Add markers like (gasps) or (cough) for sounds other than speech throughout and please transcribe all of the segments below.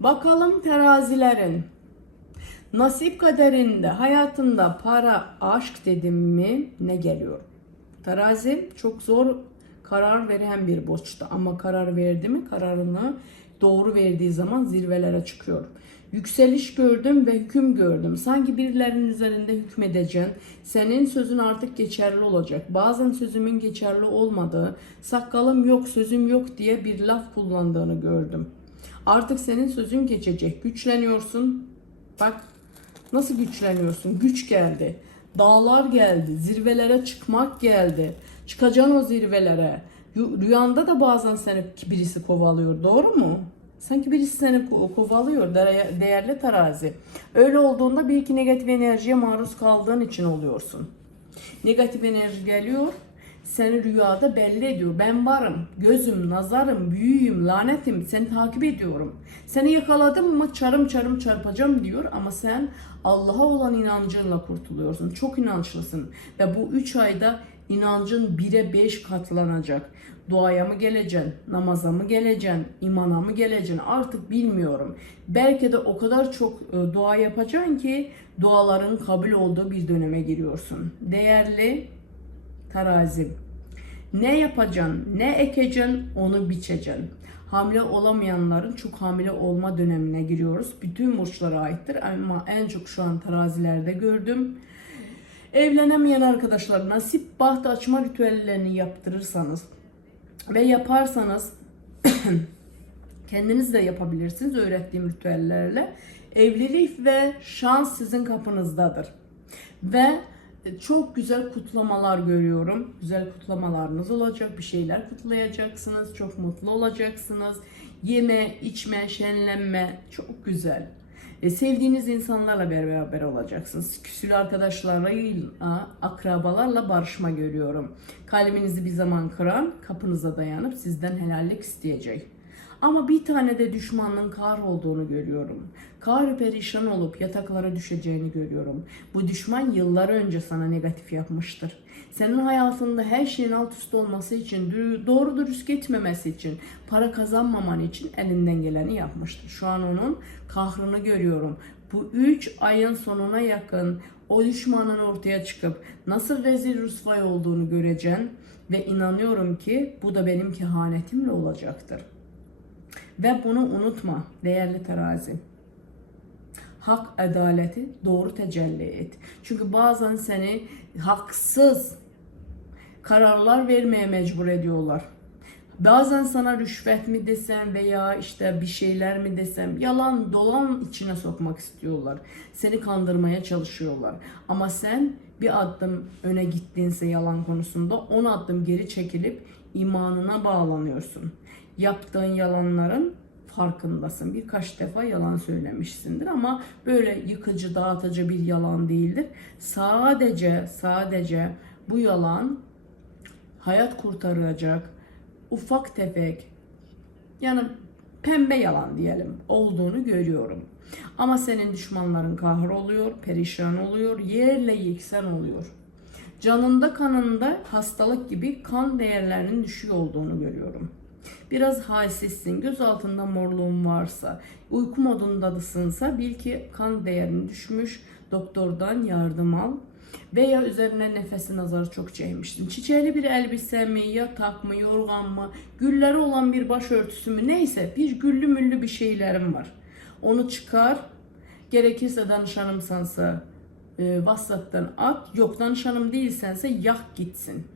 Bakalım terazilerin nasip kaderinde hayatında para, aşk dedim mi ne geliyor? Terazi çok zor karar veren bir burçta ama karar verdi mi kararını doğru verdiği zaman zirvelere çıkıyor. Yükseliş gördüm ve hüküm gördüm. Sanki birilerinin üzerinde hükmedeceksin. Senin sözün artık geçerli olacak. Bazen sözümün geçerli olmadığı, sakalım yok, sözüm yok diye bir laf kullandığını gördüm. Artık senin sözün geçecek. Güçleniyorsun. Bak nasıl güçleniyorsun? Güç geldi. Dağlar geldi. Zirvelere çıkmak geldi. Çıkacaksın o zirvelere. Rüyanda da bazen seni birisi kovalıyor. Doğru mu? Sanki birisi seni ko- kovalıyor değer- değerli terazi. Öyle olduğunda bir iki negatif enerjiye maruz kaldığın için oluyorsun. Negatif enerji geliyor. Seni rüyada belli ediyor. Ben varım, gözüm, nazarım, büyüğüm, lanetim. Seni takip ediyorum. Seni yakaladım mı çarım çarım çarpacağım diyor. Ama sen Allah'a olan inancınla kurtuluyorsun. Çok inançlısın. Ve bu üç ayda inancın bire beş katlanacak. Duaya mı geleceksin, namaza mı geleceksin, imana mı geleceksin artık bilmiyorum. Belki de o kadar çok e, dua yapacaksın ki duaların kabul olduğu bir döneme giriyorsun. Değerli terazi. Ne yapacaksın, ne ekeceksin onu biçeceksin. Hamile olamayanların çok hamile olma dönemine giriyoruz. Bütün burçlara aittir ama en çok şu an terazilerde gördüm. Evlenemeyen arkadaşlar nasip baht açma ritüellerini yaptırırsanız ve yaparsanız (clears throat) kendiniz de yapabilirsiniz öğrettiğim ritüellerle. Evlilik ve şans sizin kapınızdadır. Ve çok güzel kutlamalar görüyorum. Güzel kutlamalarınız olacak. Bir şeyler kutlayacaksınız. Çok mutlu olacaksınız. Yeme, içme, şenlenme çok güzel. E, sevdiğiniz insanlarla beraber olacaksınız. Küsülü arkadaşlarıyla, akrabalarla barışma görüyorum. Kalbinizi bir zaman kıran kapınıza dayanıp sizden helallik isteyecek. Ama bir tane de düşmanın kar olduğunu görüyorum. Kar perişan olup yataklara düşeceğini görüyorum. Bu düşman yıllar önce sana negatif yapmıştır. Senin hayatında her şeyin alt üst olması için, doğru dürüst gitmemesi için, para kazanmaman için elinden geleni yapmıştır. Şu an onun kahrını görüyorum. Bu üç ayın sonuna yakın o düşmanın ortaya çıkıp nasıl rezil rüsvay olduğunu göreceksin ve inanıyorum ki bu da benim kehanetimle olacaktır. Ve bunu unutma değerli terazi. Hak, adaleti doğru tecelli et. Çünkü bazen seni haksız kararlar vermeye mecbur ediyorlar. Bazen sana rüşvet mi desem veya işte bir şeyler mi desem yalan dolan içine sokmak istiyorlar. Seni kandırmaya çalışıyorlar. Ama sen bir adım öne gittiğinse yalan konusunda 10 adım geri çekilip imanına bağlanıyorsun. Yaptığın yalanların farkındasın. Birkaç defa yalan söylemişsindir ama böyle yıkıcı, dağıtıcı bir yalan değildir. Sadece sadece bu yalan hayat kurtaracak ufak tefek yani pembe yalan diyelim olduğunu görüyorum. Ama senin düşmanların kahroluyor, perişan oluyor, yerle yeksen oluyor. Canında kanında hastalık gibi kan değerlerinin düşüyor olduğunu görüyorum. Biraz halsizsin, göz altında morluğun varsa, uyku modundadısınsa bil ki kan değerin düşmüş, doktordan yardım al. Veya üzerine nefesi nazarı çok çekmiştin. Çiçeğli bir elbise mi, yatak mı, yorgan mı, gülleri olan bir başörtüsü mü neyse bir güllü müllü bir şeylerim var. Onu çıkar, gerekirse danışanımsansa e, WhatsApp'tan at, yok danışanım değilsense yak gitsin.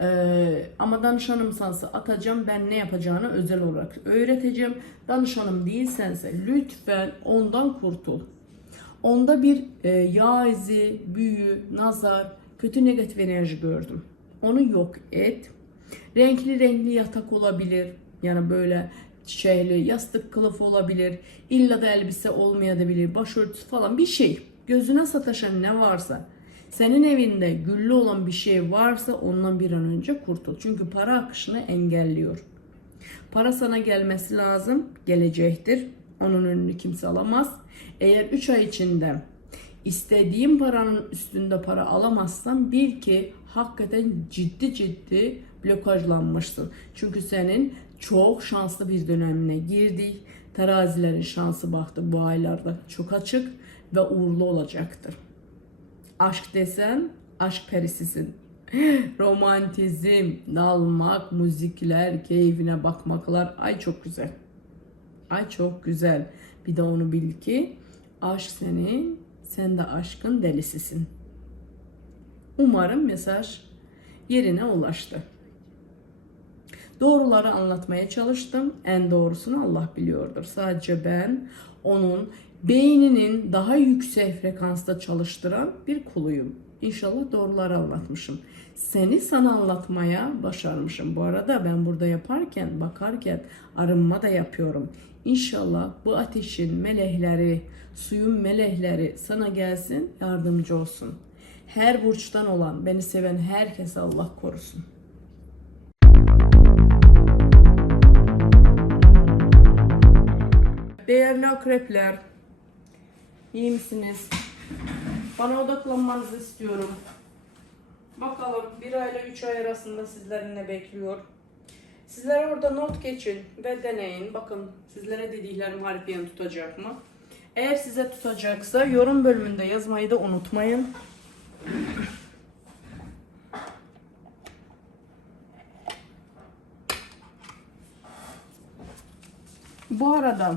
Ee, ama danışanımsansa atacağım ben ne yapacağını özel olarak öğreteceğim. Danışanım değilsense lütfen ondan kurtul. Onda bir e, yağ izi, büyü, nazar, kötü negatif enerji gördüm. Onu yok et. Renkli renkli yatak olabilir. Yani böyle şeyli yastık kılıf olabilir. İlla da elbise olmayabilir. Başörtüsü falan bir şey. Gözüne sataşan ne varsa. Senin evinde güllü olan bir şey varsa ondan bir an önce kurtul. Çünkü para akışını engelliyor. Para sana gelmesi lazım, gelecektir. Onun önünü kimse alamaz. Eğer 3 ay içinde istediğin paranın üstünde para alamazsan bil ki hakikaten ciddi ciddi blokajlanmışsın. Çünkü senin çok şanslı bir dönemine girdik. Terazilerin şansı baktı bu aylarda çok açık ve uğurlu olacaktır. Aşk desen aşk perisisin. (gasps) Romantizm, dalmak, müzikler, keyfine bakmaklar ay çok güzel. Ay çok güzel. Bir de onu bil ki aşk senin, sen de aşkın delisisin. Umarım mesaj yerine ulaştı. Doğruları anlatmaya çalıştım. En doğrusunu Allah biliyordur. Sadece ben onun beyninin daha yüksek frekansta çalıştıran bir kuluyum. İnşallah doğruları anlatmışım. Seni sana anlatmaya başarmışım. Bu arada ben burada yaparken, bakarken arınma da yapıyorum. İnşallah bu ateşin melekleri, suyun melekleri sana gelsin, yardımcı olsun. Her burçtan olan, beni seven herkese Allah korusun. Değerli akrepler, iyi misiniz? Bana odaklanmanızı istiyorum. Bakalım bir ayla üç ay arasında sizleri ne bekliyor? Sizler orada not geçin ve deneyin. Bakın sizlere dediklerim harfiyen tutacak mı? Eğer size tutacaksa yorum bölümünde yazmayı da unutmayın. Bu arada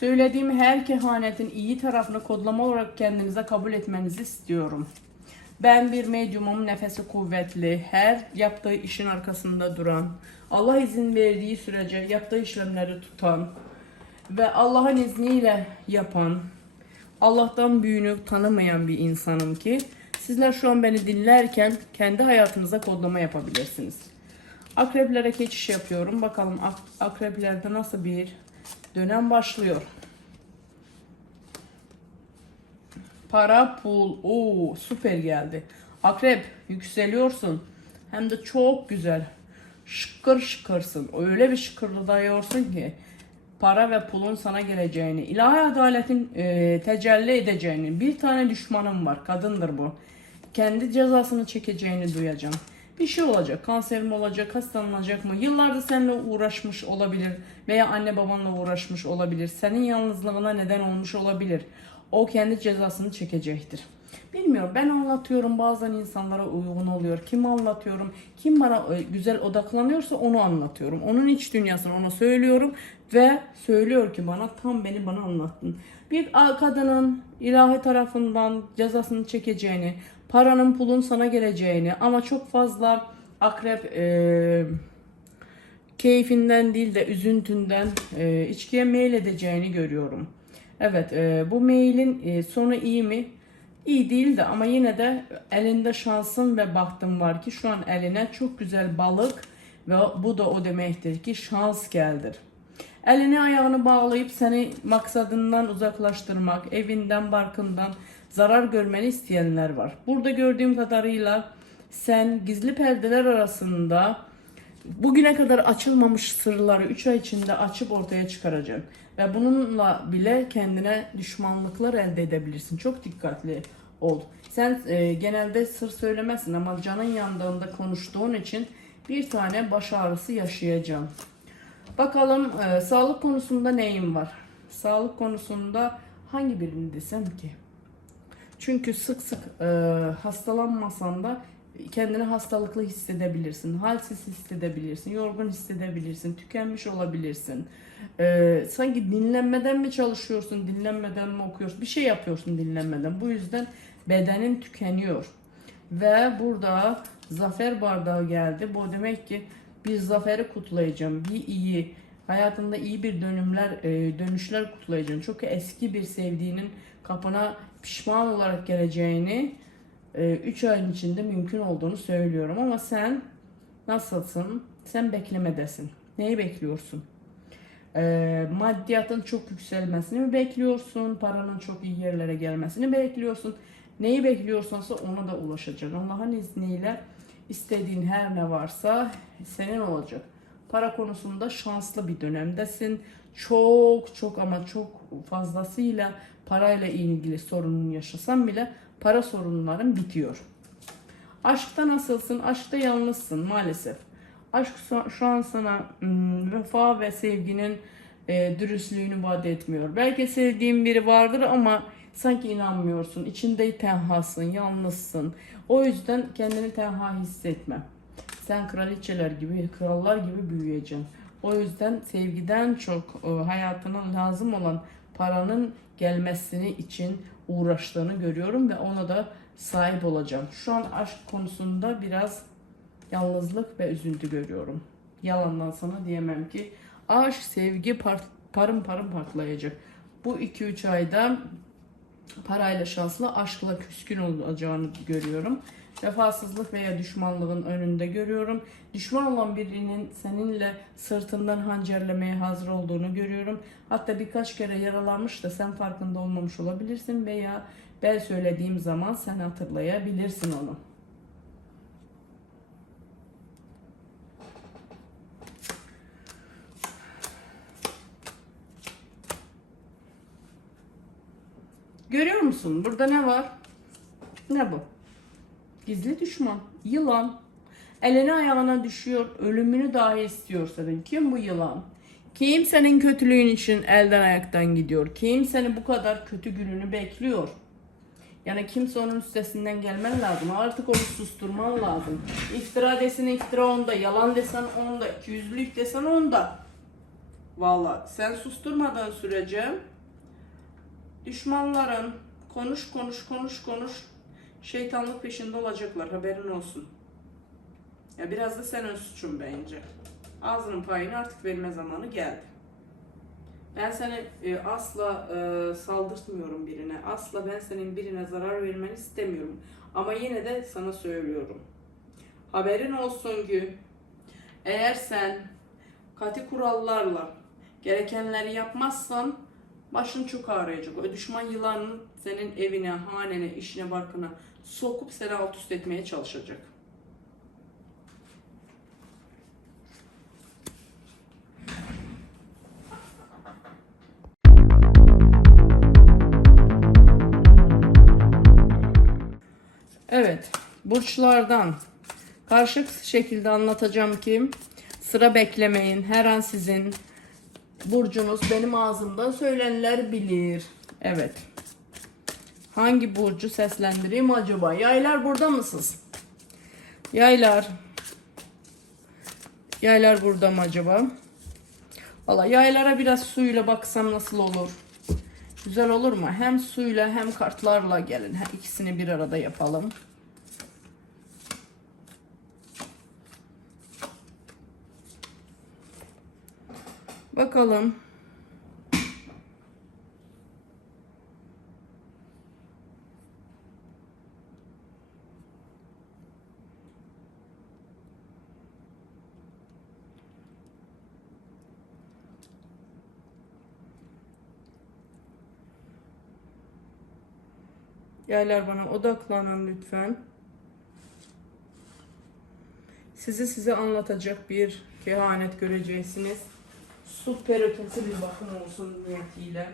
söylediğim her kehanetin iyi tarafını kodlama olarak kendinize kabul etmenizi istiyorum. Ben bir medyumum, nefesi kuvvetli, her yaptığı işin arkasında duran, Allah izin verdiği sürece yaptığı işlemleri tutan ve Allah'ın izniyle yapan, Allah'tan büyüğünü tanımayan bir insanım ki sizler şu an beni dinlerken kendi hayatınıza kodlama yapabilirsiniz. Akreplere geçiş yapıyorum. Bakalım ak- akreplerde nasıl bir dönem başlıyor. Para, pul. Oo, süper geldi. Akrep yükseliyorsun. Hem de çok güzel. Şıkır şıkırsın. Öyle bir şıkırdayorsun ki para ve pulun sana geleceğini, ilahi adaletin e, tecelli edeceğini, bir tane düşmanım var, kadındır bu. Kendi cezasını çekeceğini duyacağım. Bir şey olacak, kanser mi olacak, hastalanacak mı? Yıllardır seninle uğraşmış olabilir veya anne babanla uğraşmış olabilir. Senin yalnızlığına neden olmuş olabilir. O kendi cezasını çekecektir. Bilmiyorum ben anlatıyorum bazen insanlara uygun oluyor. Kim anlatıyorum, kim bana e, güzel odaklanıyorsa onu anlatıyorum. Onun iç dünyasını ona söylüyorum ve söylüyor ki bana tam beni bana anlattın. Bir kadının ilahi tarafından cezasını çekeceğini, paranın pulun sana geleceğini ama çok fazla akrep e, keyfinden değil de üzüntünden e, içkiye meyil edeceğini görüyorum. Evet e, bu mailin e, sonu iyi mi? İyi değil de ama yine de elinde şansın ve bahtın var ki şu an eline çok güzel balık ve bu da o demektir ki şans geldir. Elini ayağını bağlayıp seni maksadından uzaklaştırmak, evinden, barkından zarar görmeni isteyenler var. Burada gördüğüm kadarıyla sen gizli perdeler arasında bugüne kadar açılmamış sırları 3 ay içinde açıp ortaya çıkaracaksın. Ve bununla bile kendine düşmanlıklar elde edebilirsin. Çok dikkatli ol. Sen e, genelde sır söylemezsin ama canın yandığında konuştuğun için bir tane baş ağrısı yaşayacaksın. Bakalım e, sağlık konusunda neyim var? Sağlık konusunda hangi birini desem ki? Çünkü sık sık e, hastalanmasan da kendini hastalıklı hissedebilirsin, halsiz hissedebilirsin, yorgun hissedebilirsin, tükenmiş olabilirsin. E, sanki dinlenmeden mi çalışıyorsun, dinlenmeden mi okuyorsun, bir şey yapıyorsun dinlenmeden. Bu yüzden bedenin tükeniyor. Ve burada zafer bardağı geldi. Bu demek ki bir zaferi kutlayacağım, bir iyi, hayatında iyi bir dönümler, e, dönüşler kutlayacaksın. Çok eski bir sevdiğinin kapına pişman olarak geleceğini 3 ayın içinde mümkün olduğunu söylüyorum. Ama sen nasılsın? Sen beklemedesin. Neyi bekliyorsun? E, maddiyatın çok yükselmesini mi bekliyorsun? Paranın çok iyi yerlere gelmesini bekliyorsun? Neyi bekliyorsansa ona da ulaşacaksın. Allah'ın izniyle istediğin her ne varsa senin olacak. Para konusunda şanslı bir dönemdesin. Çok çok ama çok fazlasıyla parayla ilgili sorunun yaşasan bile para sorunların bitiyor. Aşkta nasılsın? Aşkta yalnızsın maalesef. Aşk şu- an sana ım, vefa ve sevginin e, dürüstlüğünü vaat etmiyor. Belki sevdiğin biri vardır ama sanki inanmıyorsun. İçinde tenhasın, yalnızsın. O yüzden kendini tenha hissetme. Sen kraliçeler gibi, krallar gibi büyüyeceksin. O yüzden sevgiden çok e, hayatına lazım olan paranın gelmesini için uğraştığını görüyorum ve ona da sahip olacağım. Şu an aşk konusunda biraz yalnızlık ve üzüntü görüyorum. Yalandan sana diyemem ki aşk, sevgi par parım parım patlayacak. Bu 2-3 ayda parayla şanslı, aşkla küskün olacağını görüyorum. Vefasızlık veya düşmanlığın önünde görüyorum. Düşman olan birinin seninle sırtından hançerlemeye hazır olduğunu görüyorum. Hatta birkaç kere yaralanmış da sen farkında olmamış olabilirsin veya ben söylediğim zaman sen hatırlayabilirsin onu. Görüyor musun? Burada ne var? Ne bu? Gizli düşman. Yılan. Eline ayağına düşüyor. Ölümünü dahi istiyor senin. Kim bu yılan? Kim senin kötülüğün için elden ayaktan gidiyor? Kim seni bu kadar kötü gününü bekliyor? Yani kimse onun üstesinden gelmen lazım. Artık onu susturman lazım. İftira desin iftira onda. Yalan desen onda. İkiyüzlülük desen onda. Valla sen susturmadığın sürece düşmanların konuş konuş konuş konuş şeytanlık peşinde olacaklar haberin olsun. Ya biraz da senin suçun bence. Ağzının payını artık verme zamanı geldi. Ben seni e, asla e, saldırtmıyorum birine. Asla ben senin birine zarar vermeni istemiyorum. Ama yine de sana söylüyorum. Haberin olsun ki eğer sen katı kurallarla gerekenleri yapmazsan başın çok ağrıyacak. O düşman yılanın senin evine, hanene, işine, barkına sokup seni alt üst etmeye çalışacak. Evet, burçlardan karışık şekilde anlatacağım ki sıra beklemeyin. Her an sizin burcunuz benim ağzımdan söylenenler bilir. Evet. Hangi burcu seslendireyim acaba? Yaylar burada mısınız? Yaylar. Yaylar burada mı acaba? Valla yaylara biraz suyla baksam nasıl olur? Güzel olur mu? Hem suyla hem kartlarla gelin. Ha, ikisini bir arada yapalım. Bakalım. Yerler bana odaklanın lütfen. Sizi size anlatacak bir kehanet göreceksiniz. Süper ötesi bir bakım olsun niyetiyle.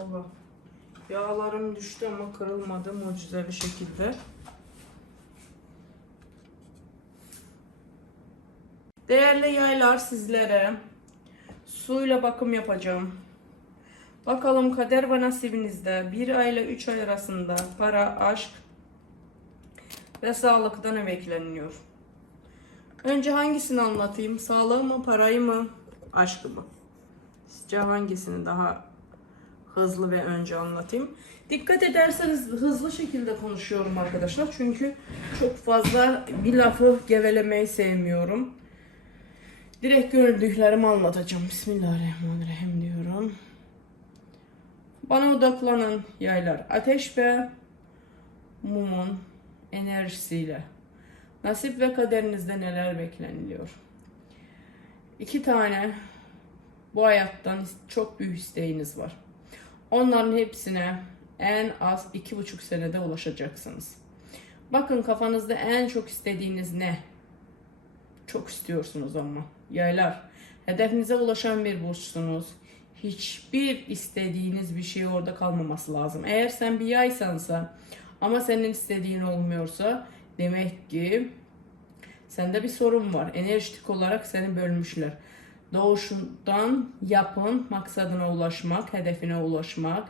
Allah. Yağlarım düştü ama kırılmadı mucizevi şekilde. Değerli yaylar sizlere suyla bakım yapacağım. Bakalım kader ve nasibinizde bir ay ile 3 ay arasında para, aşk ve sağlıkta ne bekleniyor? Önce hangisini anlatayım? Sağlığı mı, parayı mı, aşkı mı? Sizce hangisini daha hızlı ve önce anlatayım. Dikkat ederseniz hızlı şekilde konuşuyorum arkadaşlar. Çünkü çok fazla bir lafı gevelemeyi sevmiyorum. Direkt gördüklerimi anlatacağım. Bismillahirrahmanirrahim diyorum. Bana odaklanın yaylar. Ateş ve mumun enerjisiyle. Nasip ve kaderinizde neler bekleniliyor? İki tane bu hayattan çok büyük isteğiniz var. Onların hepsine en az iki buçuk senede ulaşacaksınız. Bakın kafanızda en çok istediğiniz ne? Çok istiyorsunuz ama. Yaylar. Hedefinize ulaşan bir burçsunuz. Hiçbir istediğiniz bir şey orada kalmaması lazım. Eğer sen bir yaysansa ama senin istediğin olmuyorsa demek ki sende bir sorun var. Enerjitik olarak seni bölmüşler. Doğuşundan yapın maksadına ulaşmak, hedefine ulaşmak.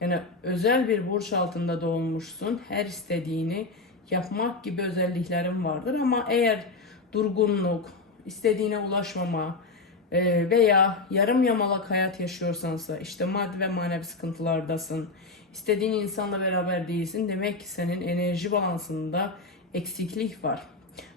Yani özel bir burç altında doğmuşsun. Her istediğini yapmak gibi özelliklerin vardır ama eğer durgunluk, istediğine ulaşmama e, veya yarım yamalak hayat yaşıyorsansa işte maddi ve manevi sıkıntılardasın. istediğin insanla beraber değilsin. Demek ki senin enerji balansında eksiklik var.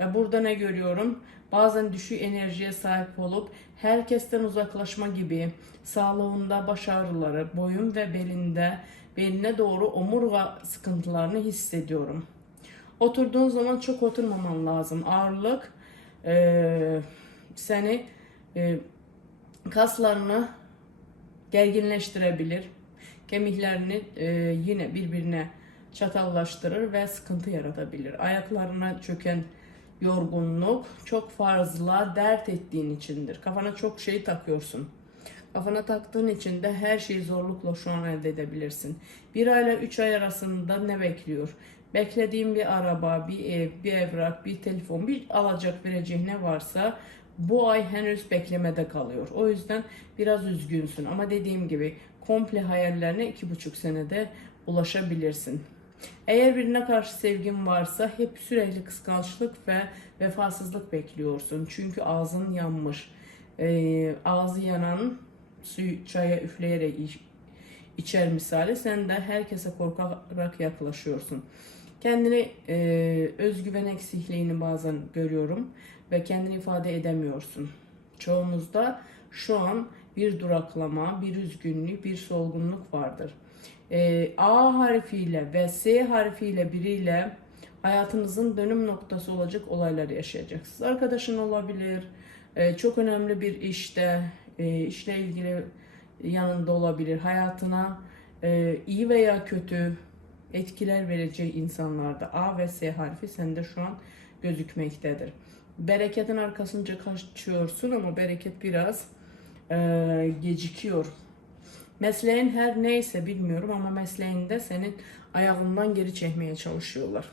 Ve burada ne görüyorum? Bazen düşük enerjiye sahip olup herkesten uzaklaşma gibi sağlığında baş ağrıları, boyun ve belinde beline doğru omurga sıkıntılarını hissediyorum. Oturduğun zaman çok oturmaman lazım. Ağırlık e, seni e, kaslarını gerginleştirebilir. Kemiklerini e, yine birbirine çatallaştırır ve sıkıntı yaratabilir. Ayaklarına çöken yorgunluk çok fazla dert ettiğin içindir. Kafana çok şey takıyorsun. Kafana taktığın için de her şeyi zorlukla şu an elde edebilirsin. Bir ayla üç ay arasında ne bekliyor? Beklediğin bir araba, bir ev, bir evrak, bir telefon, bir alacak verecek ne varsa bu ay henüz beklemede kalıyor. O yüzden biraz üzgünsün ama dediğim gibi komple hayallerine iki buçuk senede ulaşabilirsin. Eğer birine karşı sevgin varsa hep sürekli kıskançlık ve vefasızlık bekliyorsun. Çünkü ağzın yanmış. Ee, ağzı yanan suyu çaya üfleyerek iç- içer misali. Sen de herkese korkarak yaklaşıyorsun. Kendini e, özgüven eksikliğini bazen görüyorum ve kendini ifade edemiyorsun. Çoğunuzda şu an bir duraklama, bir üzgünlük, bir solgunluk vardır. E, A harfiyle ve S harfiyle biriyle hayatınızın dönüm noktası olacak olaylar yaşayacaksınız. Arkadaşın olabilir, e, çok önemli bir işte, e, işle ilgili yanında olabilir. Hayatına e, iyi veya kötü etkiler vereceği insanlarda A ve S harfi sende şu an gözükmektedir. Bereketin arkasınca kaçıyorsun ama bereket biraz e, gecikiyor. Mesleğin her neyse bilmiyorum ama mesleğinde senin ayağından geri çekmeye çalışıyorlar.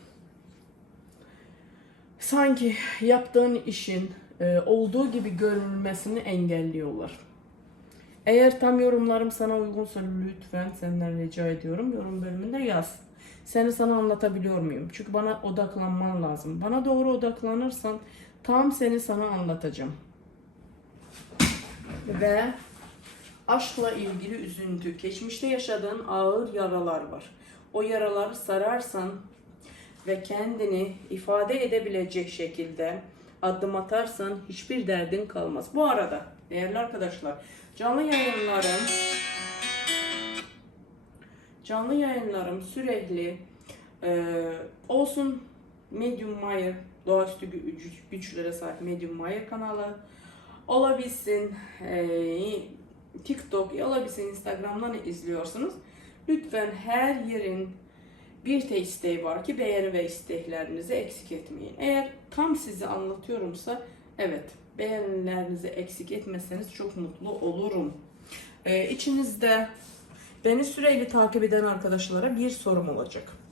Sanki yaptığın işin e, olduğu gibi görünmesini engelliyorlar. Eğer tam yorumlarım sana uygunsa lütfen senden rica ediyorum yorum bölümünde yaz. Seni sana anlatabiliyor muyum? Çünkü bana odaklanman lazım. Bana doğru odaklanırsan tam seni sana anlatacağım. Ve aşkla ilgili üzüntü, geçmişte yaşadığın ağır yaralar var. O yaraları sararsan ve kendini ifade edebilecek şekilde adım atarsan hiçbir derdin kalmaz. Bu arada değerli arkadaşlar canlı yayınlarım canlı yayınlarım sürekli e, olsun Medium Mayer doğaüstü güç, güçlere sahip Medium Mayer kanalı olabilsin e, TikTok olabilsin Instagram'dan izliyorsunuz. Lütfen her yerin bir tek isteği var ki beğeni ve isteklerinizi eksik etmeyin. Eğer tam sizi anlatıyorumsa evet beğenilerinizi eksik etmezseniz çok mutlu olurum. Ee, içinizde beni sürekli takip eden arkadaşlara bir sorum olacak.